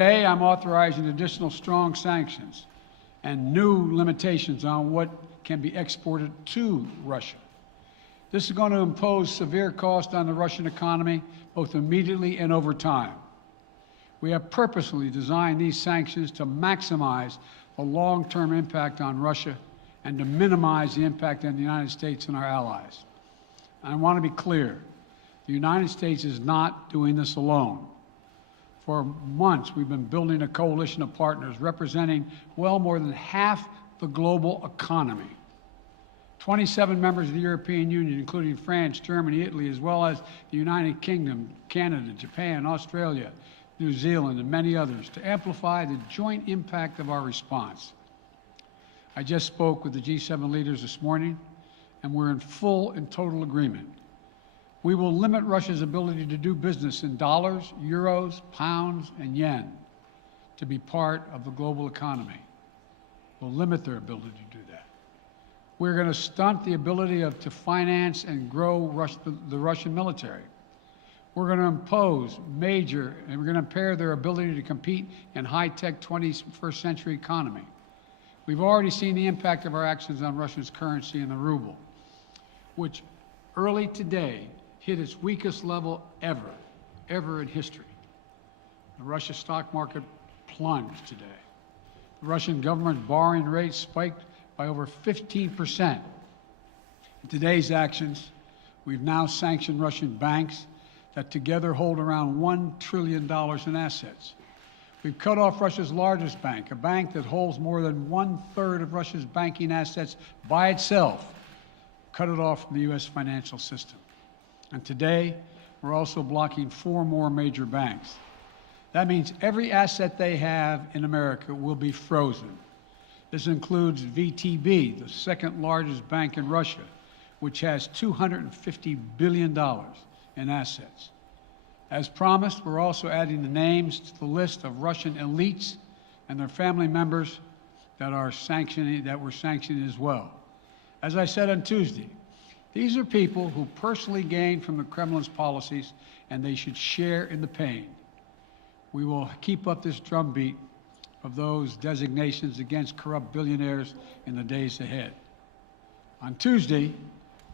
Today, I'm authorizing additional strong sanctions and new limitations on what can be exported to Russia. This is going to impose severe cost on the Russian economy, both immediately and over time. We have purposely designed these sanctions to maximize the long-term impact on Russia and to minimize the impact on the United States and our allies. And I want to be clear, the United States is not doing this alone. For months, we've been building a coalition of partners representing well more than half the global economy. 27 members of the European Union, including France, Germany, Italy, as well as the United Kingdom, Canada, Japan, Australia, New Zealand, and many others, to amplify the joint impact of our response. I just spoke with the G7 leaders this morning, and we're in full and total agreement. We will limit Russia's ability to do business in dollars, euros, pounds, and yen to be part of the global economy. We'll limit their ability to do that. We're going to stunt the ability to finance and grow the Russian military. We're going to impose and we're going to impair their ability to compete in high-tech 21st century economy. We've already seen the impact of our actions on Russia's currency and the ruble, which early today hit its weakest level ever in history. The Russia stock market plunged today. The Russian government borrowing rate spiked by over 15%. In today's actions, we've now sanctioned Russian banks that together hold around $1 trillion in assets. We've cut off Russia's largest bank, a bank that holds more than 1/3 of Russia's banking assets by itself, cut it off from the U.S. financial system. And today, we're also blocking 4 more major banks. That means every asset they have in America will be frozen. This includes VTB, the second largest bank in Russia, which has $250 billion in assets. As promised, we're also adding the names to the list of Russian elites and their family members that we're sanctioning as well. As I said on Tuesday, these are people who personally gain from the Kremlin's policies, and they should share in the pain. We will keep up this drumbeat of those designations against corrupt billionaires in the days ahead. On Tuesday,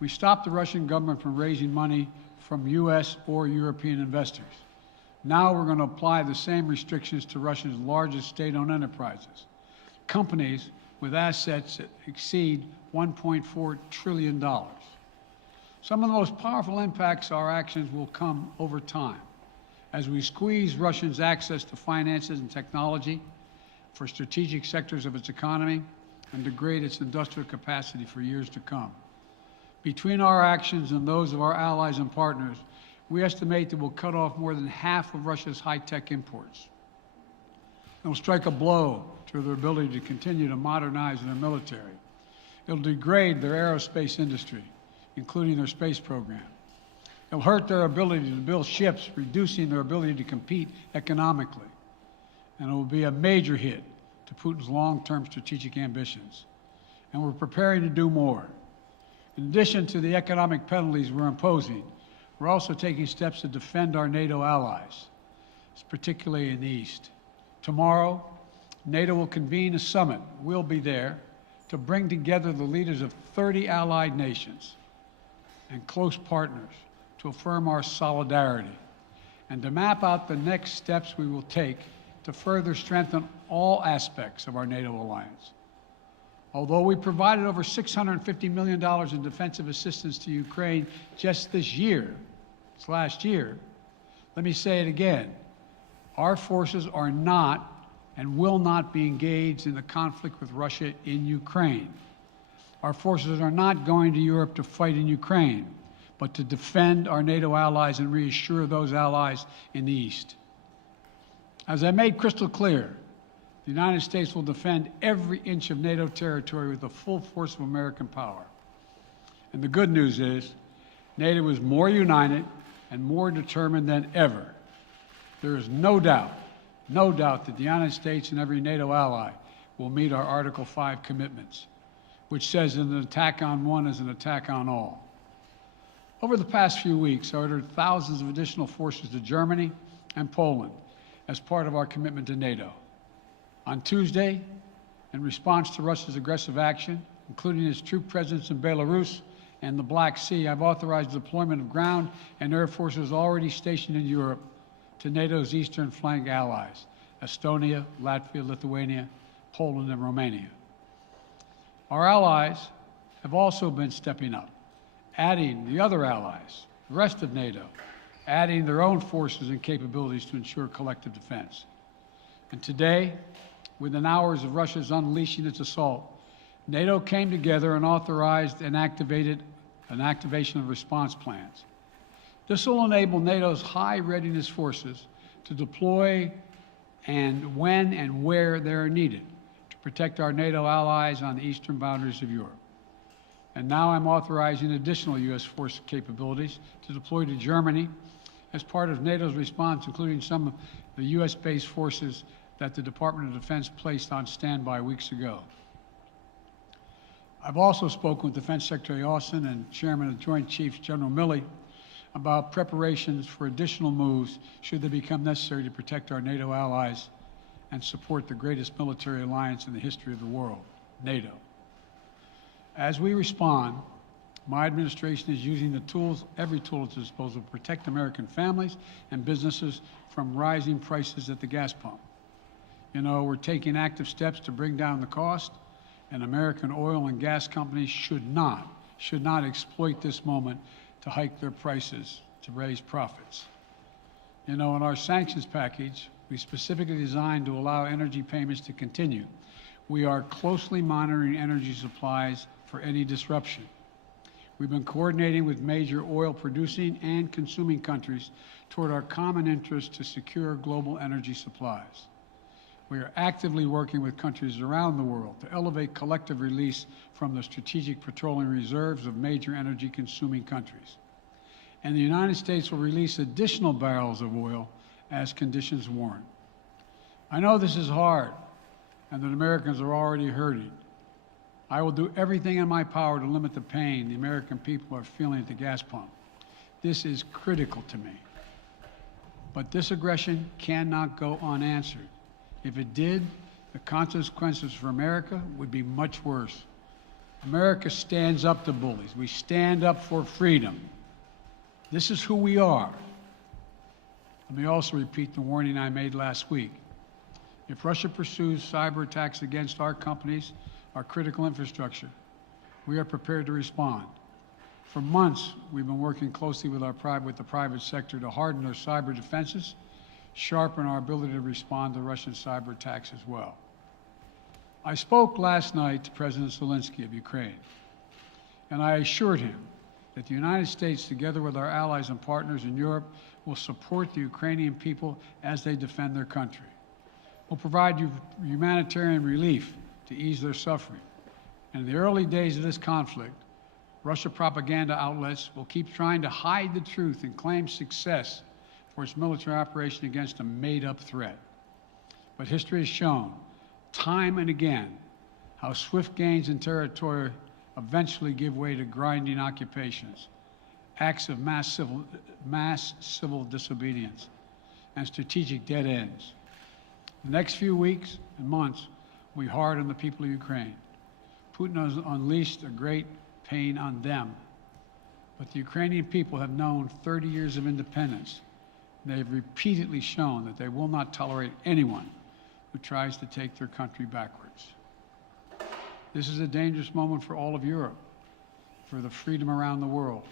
we stopped the Russian government from raising money from U.S. or European investors. Now we're going to apply the same restrictions to Russia's largest state-owned enterprises, companies with assets that exceed $1.4 trillion. Some of the most powerful impacts of our actions will come over time as we squeeze Russia's access to finances and technology for strategic sectors of its economy and degrade its industrial capacity for years to come. Between our actions and those of our allies and partners, we estimate that we'll cut off more than half of Russia's high-tech imports. It'll strike a blow to their ability to continue to modernize their military. It'll degrade their aerospace industry, including their space program. It'll hurt their ability to build ships, reducing their ability to compete economically. And it will be a major hit to Putin's long-term strategic ambitions. And we're preparing to do more. In addition to the economic penalties we're imposing, we're also taking steps to defend our NATO allies, particularly in the East. Tomorrow, NATO will convene a summit. We'll be there to bring together the leaders of 30 allied nations and close partners to affirm our solidarity and to map out the next steps we will take to further strengthen all aspects of our NATO alliance. Although we provided over $650 million in defensive assistance to Ukraine just this last year, let me say it again. Our forces are not and will not be engaged in the conflict with Russia in Ukraine. Our forces are not going to Europe to fight in Ukraine, but to defend our NATO allies and reassure those allies in the East. As I made crystal clear, the United States will defend every inch of NATO territory with the full force of American power. And the good news is, NATO is more united and more determined than ever. There is no doubt that the United States and every NATO ally will meet our Article 5 commitments, which says an attack on one is an attack on all. Over the past few weeks, I ordered thousands of additional forces to Germany and Poland, as part of our commitment to NATO. On Tuesday, in response to Russia's aggressive action, including its troop presence in Belarus and the Black Sea, I've authorized the deployment of ground and air forces already stationed in Europe to NATO's eastern flank allies, Estonia, Latvia, Lithuania, Poland, and Romania. Our allies have also been stepping up, adding the other allies, the rest of NATO, adding their own forces and capabilities to ensure collective defense. And today, within hours of Russia's unleashing its assault, NATO came together and authorized an activation of response plans. This will enable NATO's high readiness forces to deploy and when and where they are needed to protect our NATO allies on the eastern boundaries of Europe. And now I'm authorizing additional U.S. force capabilities to deploy to Germany as part of NATO's response, including some of the U.S.-based forces that the Department of Defense placed on standby weeks ago. I've also spoken with Defense Secretary Austin and Chairman of the Joint Chiefs, General Milley, about preparations for additional moves should they become necessary to protect our NATO allies and support the greatest military alliance in the history of the world, NATO. As we respond, my administration is using the tools, every tool at its disposal to protect American families and businesses from rising prices at the gas pump. You know, we're taking active steps to bring down the cost, and American oil and gas companies should not exploit this moment to hike their prices to raise profits. You know, in our sanctions package, we specifically designed to allow energy payments to continue. We are closely monitoring energy supplies for any disruption. We've been coordinating with major oil producing and consuming countries toward our common interest to secure global energy supplies. We are actively working with countries around the world to elevate collective release from the strategic petroleum reserves of major energy consuming countries. And the United States will release additional barrels of oil as conditions warrant. I know this is hard and that Americans are already hurting. I will do everything in my power to limit the pain the American people are feeling at the gas pump. This is critical to me. But this aggression cannot go unanswered. If it did, the consequences for America would be much worse. America stands up to bullies. We stand up for freedom. This is who we are. Let me also repeat the warning I made last week. If Russia pursues cyber attacks against our companies, our critical infrastructure, we are prepared to respond. For months, we've been working closely with the private sector to harden our cyber defenses, sharpen our ability to respond to Russian cyber attacks as well. I spoke last night to President Zelensky of Ukraine, and I assured him that the United States, together with our allies and partners in Europe, will support the Ukrainian people as they defend their country. We'll provide humanitarian relief to ease their suffering. And in the early days of this conflict, Russia propaganda outlets will keep trying to hide the truth and claim success for its military operation against a made-up threat. But history has shown, time and again, how swift gains in territory eventually give way to grinding occupations, acts of mass civil disobedience, and strategic dead ends. The next few weeks and months will be hard on the people of Ukraine. Putin has unleashed a great pain on them, but the Ukrainian people have known 30 years of independence. They have repeatedly shown that they will not tolerate anyone who tries to take their country backwards. This is a dangerous moment for all of Europe, for the freedom around the world.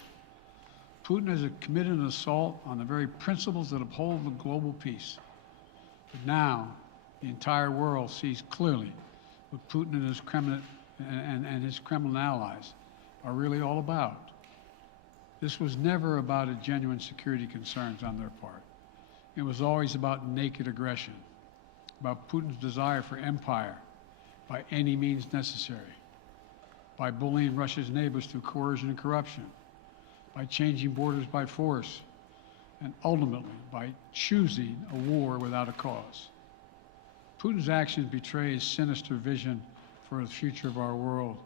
Putin has committed an assault on the very principles that uphold the global peace. But now, the entire world sees clearly what Putin and his Kremlin allies are really all about. This was never about a genuine security concerns on their part. It was always about naked aggression, about Putin's desire for empire by any means necessary, by bullying Russia's neighbors through coercion and corruption, by changing borders by force, and ultimately by choosing a war without a cause. Putin's actions betray his sinister vision for the future of our world,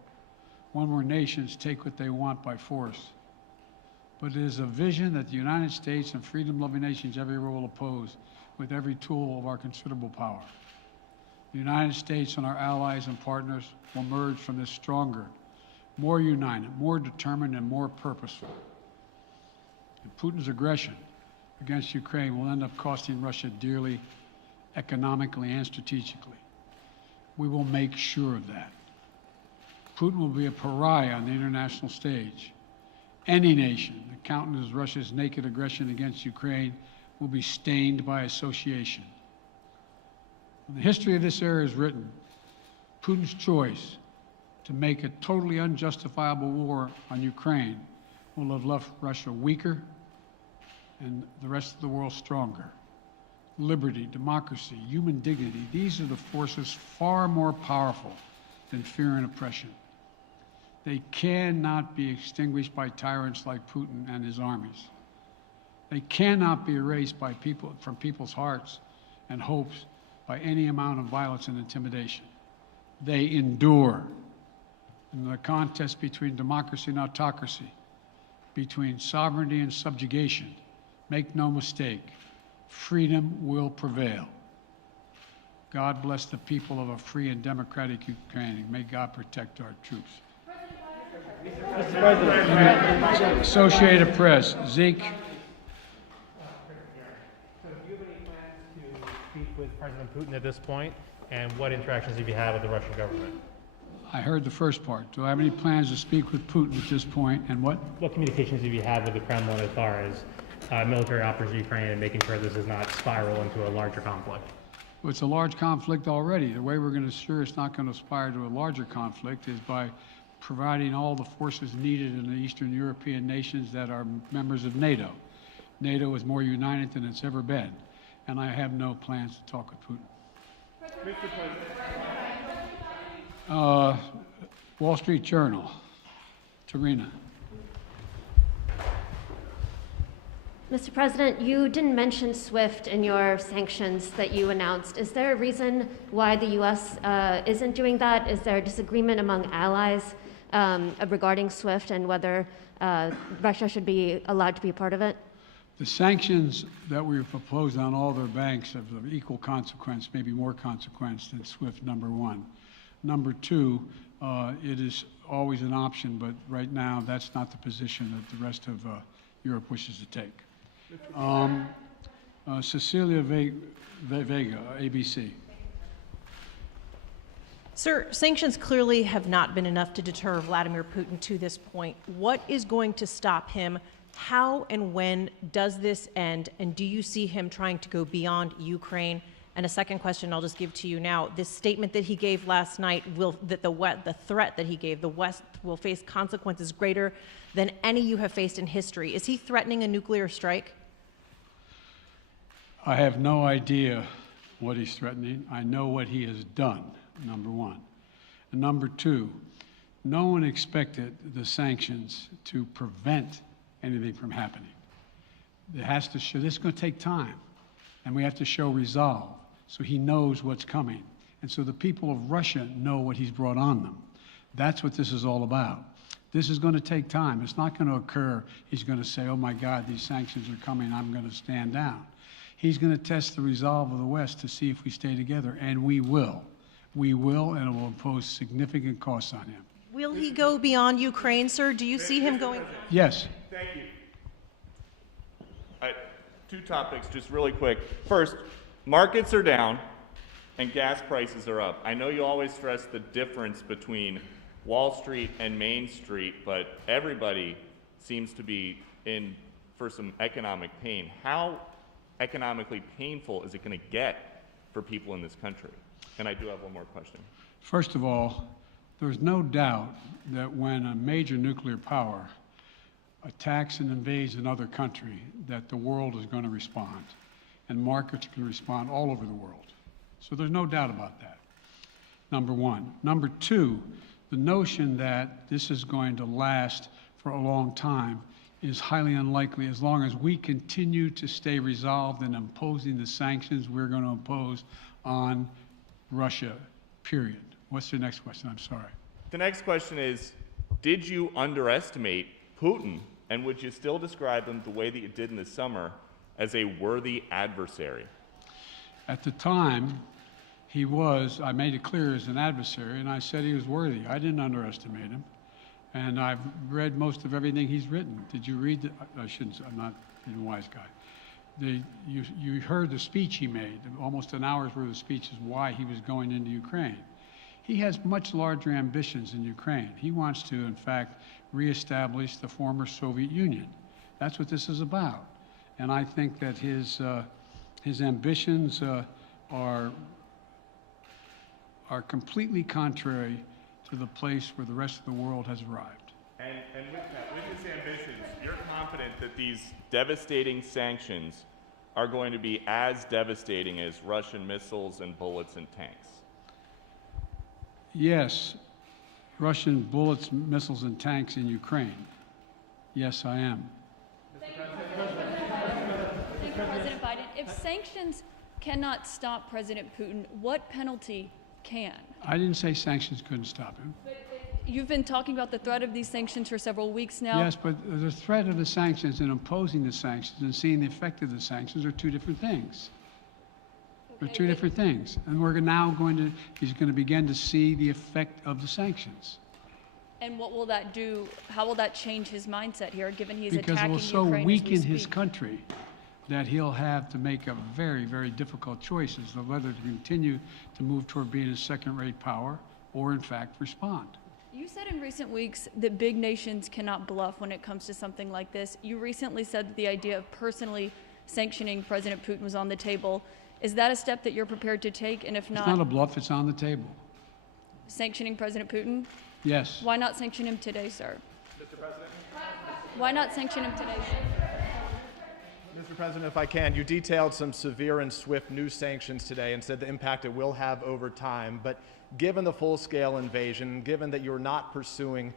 one where nations take what they want by force. But it is a vision that the United States and freedom-loving nations everywhere will oppose, with every tool of our considerable power. The United States and our allies and partners will emerge from this stronger, more united, more determined, and more purposeful. And Putin's aggression against Ukraine will end up costing Russia dearly, economically and strategically. We will make sure of that. Putin will be a pariah on the international stage. Any nation that countenances Russia's naked aggression against Ukraine will be stained by association. When the history of this era is written, Putin's choice to make a totally unjustifiable war on Ukraine will have left Russia weaker and the rest of the world stronger. Liberty, democracy, human dignity, these are the forces far more powerful than fear and oppression. They cannot be extinguished by tyrants like Putin and his armies. They cannot be erased from people's hearts and hopes by any amount of violence and intimidation. They endure. In the contest between democracy and autocracy, between sovereignty and subjugation, make no mistake, freedom will prevail. God bless the people of a free and democratic Ukraine. May God protect our troops. Mr. President. Associated Press, Zeke. So do you have any plans to speak with President Putin at this point? And what interactions have you had with the Russian government? I heard the first part. Do I have any plans to speak with Putin at this point, and what? What communications have you had with the Kremlin as far as military operations in Ukraine and making sure this does not spiral into a larger conflict? Well, it's a large conflict already. The way we're going to ensure it's not going to aspire to a larger conflict is by providing all the forces needed in the Eastern European nations that are members of NATO. NATO is more united than it's ever been, and I have no plans to talk with Putin. Mr. President. Wall Street Journal, Tarina. Mr. President, you didn't mention SWIFT in your sanctions that you announced. Is there a reason why the U.S. Isn't doing that? Is there a disagreement among allies regarding SWIFT and whether Russia should be allowed to be a part of it? The sanctions that we proposed on all their banks have of equal consequence, maybe more consequence than SWIFT, number one. Number two, it is always an option, but right now that's not the position that the rest of Europe wishes to take. Cecilia Vega, ABC. Sir, sanctions clearly have not been enough to deter Vladimir Putin to this point. What is going to stop him? How and when does this end? And do you see him trying to go beyond Ukraine? And a second question I'll just give to you now. This statement that he gave last night, the threat that he gave, the West will face consequences greater than any you have faced in history. Is he threatening a nuclear strike? I have no idea what he's threatening. I know what he has done, number one. And number two, no one expected the sanctions to prevent anything from happening. It has to show, this is going to take time, and we have to show resolve so he knows what's coming. And so the people of Russia know what he's brought on them. That's what this is all about. This is going to take time. It's not going to occur. He's going to say, oh my God, these sanctions are coming, I'm going to stand down. He's going to test the resolve of the West to see if we stay together, and we will. We will, and it will impose significant costs on him. Will he go beyond Ukraine, sir? Do you see him going? Yes. Thank you. Two topics, just really quick. First, markets are down and gas prices are up. I know you always stress the difference between Wall Street and Main Street, but everybody seems to be in for some economic pain. How economically painful is it going to get for people in this country? And I do have one more question. First of all, there's no doubt that when a major nuclear power attacks and invades another country, that the world is going to respond, and markets can respond all over the world. So there's no doubt about that, number one. Number two, the notion that this is going to last for a long time is highly unlikely as long as we continue to stay resolved in imposing the sanctions we're going to impose on Russia, period. What's the next question? I'm sorry. The next question is, did you underestimate Putin, and would you still describe him the way that you did in the summer as a worthy adversary? At the time, I made it clear as an adversary, and I said he was worthy. I didn't underestimate him. And I've read most of everything he's written. Did you read I shouldn't, I'm not a wise guy. You heard the speech he made, almost an hour's worth of speeches, why he was going into Ukraine. He has much larger ambitions in Ukraine. He wants to, in fact, reestablish the former Soviet Union. That's what this is about. And I think that his ambitions are completely contrary to the place where the rest of the world has arrived. And with his ambitions, you're confident that these devastating sanctions are going to be as devastating as Russian missiles and bullets and tanks? Yes, Russian bullets, missiles, and tanks in Ukraine. Yes, I am. Thank you, President Biden. If sanctions cannot stop President Putin, what penalty can? I didn't say sanctions couldn't stop him. You've been talking about the threat of these sanctions for several weeks now. Yes, but the threat of the sanctions and imposing the sanctions and seeing the effect of the sanctions are two different things. They're two different things. And he's going to begin to see the effect of the sanctions. And what will that do? How will that change his mindset here, given he's Because it attacking will so Ukraine as we weaken his speak? country that he'll have to make a very, very difficult choice as to whether to continue to move toward being a second-rate power or, in fact, respond. You said in recent weeks that big nations cannot bluff when it comes to something like this. You recently said that the idea of personally sanctioning President Putin was on the table. Is that a step that you're prepared to take? And if It's not a bluff, it's on the table. sanctioning President Putin? Yes. Why not sanction him today, sir? Mr. President? Why not sanction him today, sir? Mr. President, if I can, you detailed some severe and swift new sanctions today and said the impact it will have over time. But given the full-scale invasion, given that you're not pursuing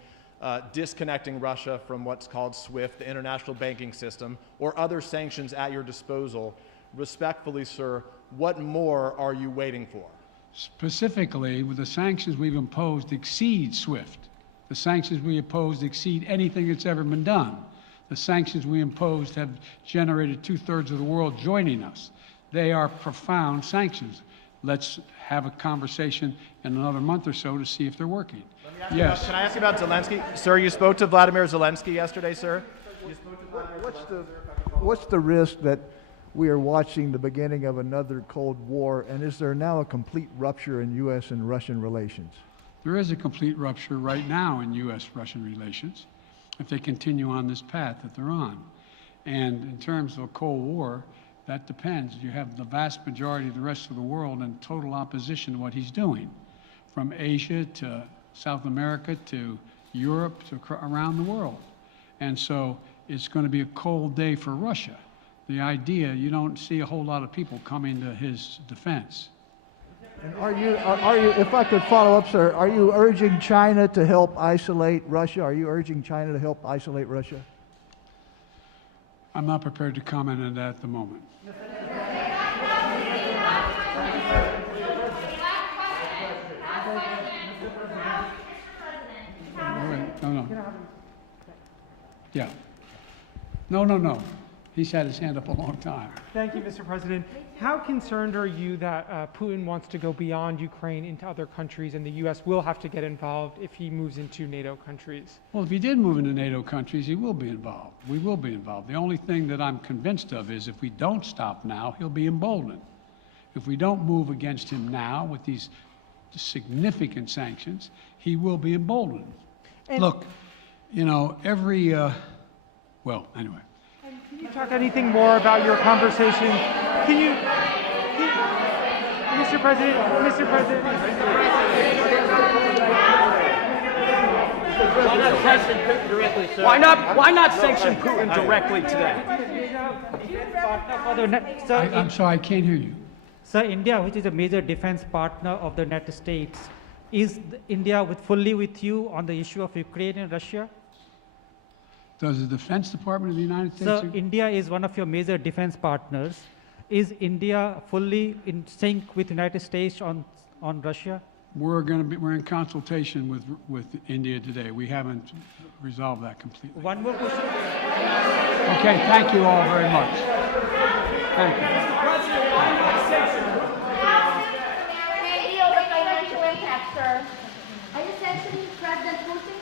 disconnecting Russia from what's called SWIFT, the international banking system, or other sanctions at your disposal, respectfully, sir, what more are you waiting for? Specifically, with the sanctions we've imposed exceed SWIFT. The sanctions we imposed exceed anything that's ever been done. The sanctions we imposed have generated 2/3 of the world joining us. They are profound sanctions. Let's have a conversation in another month or so to see if they're working. Yes. Can I ask you about Zelensky? Sir, you spoke to Vladimir Zelensky yesterday, sir? What's the risk that we are watching the beginning of another Cold War, and is there now a complete rupture in U.S. and Russian relations? There is a complete rupture right now in U.S.-Russian relations if they continue on this path that they're on. And in terms of a Cold War, that depends. You have the vast majority of the rest of the world in total opposition to what he's doing, from Asia to South America to Europe to around the world. And so it's going to be a cold day for Russia. The idea, you don't see a whole lot of people coming to his defense. And are you, if I could follow up, sir, are you urging China to help isolate Russia? Are you urging China to help isolate Russia? I'm not prepared to comment on that at the moment. No. Yeah. No. He's had his hand up a long time. Thank you, Mr. President. How concerned are you that Putin wants to go beyond Ukraine into other countries and the U.S. will have to get involved if he moves into NATO countries? Well, if he did move into NATO countries, he will be involved. We will be involved. The only thing that I'm convinced of is if we don't stop now, he'll be emboldened. If we don't move against him now with these significant sanctions, he will be emboldened. Look, you know, well, anyway. Can you talk anything more about your conversation? Mr. President. Why not sanction Putin directly today? I'm sorry, I can't hear you. Sir, India, which is a major defense partner of the United States, is India fully with you on the issue of Ukraine and Russia? Does the Defense Department of the United States... Sir, India is one of your major defense partners. Is India fully in sync with the United States on Russia? We're in consultation with India today. We haven't resolved that completely. One more question. Okay, thank you all very much. Thank you. sir. Are you sanctioning President Putin?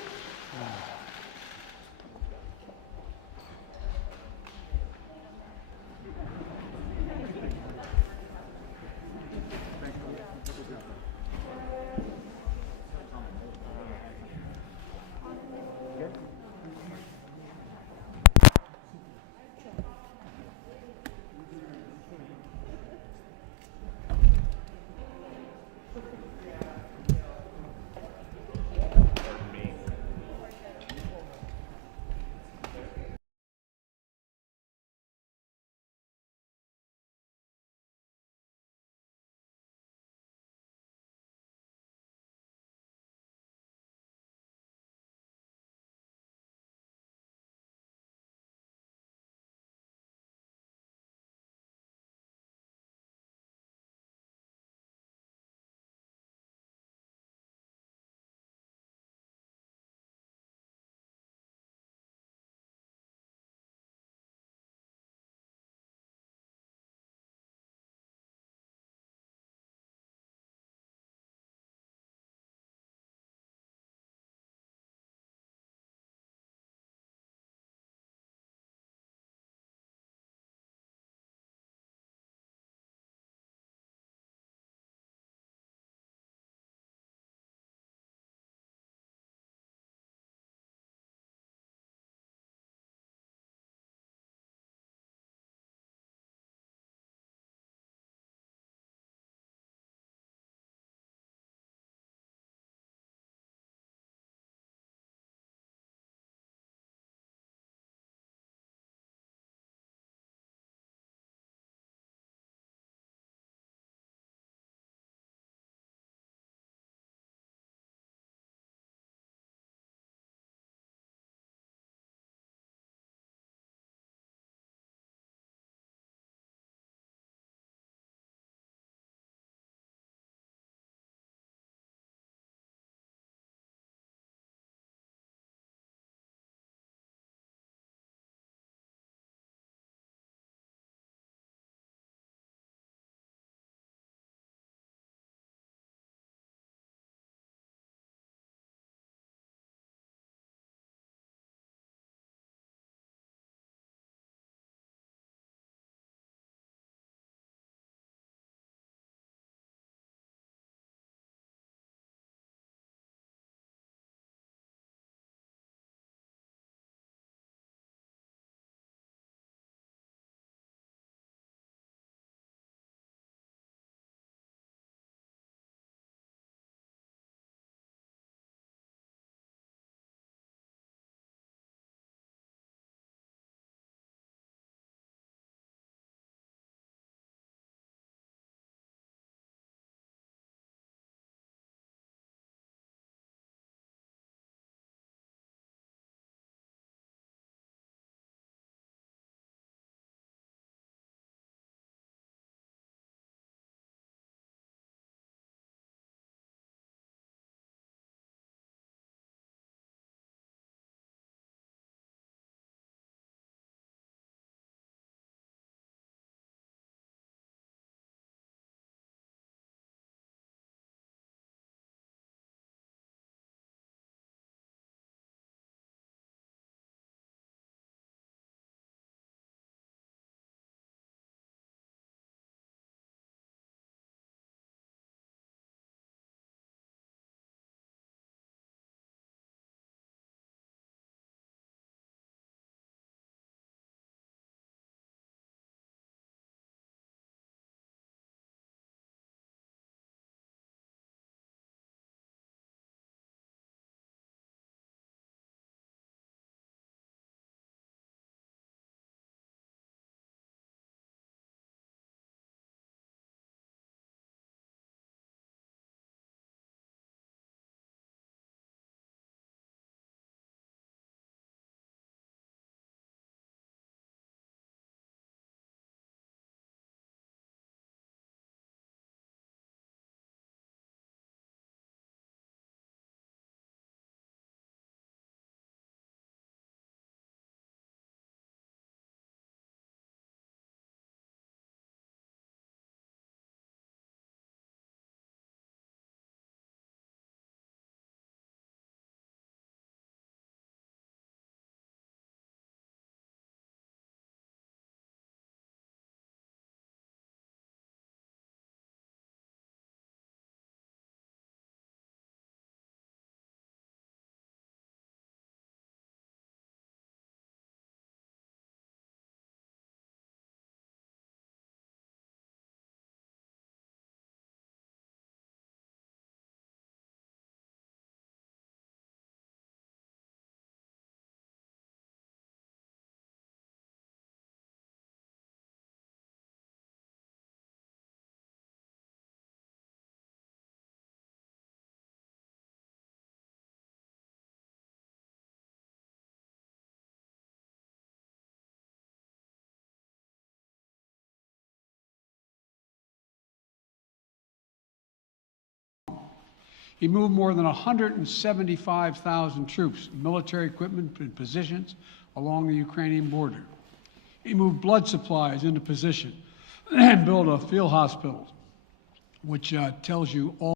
He moved more than 175,000 troops, military equipment, and positions along the Ukrainian border. He moved blood supplies into position and built a field hospital, which tells you all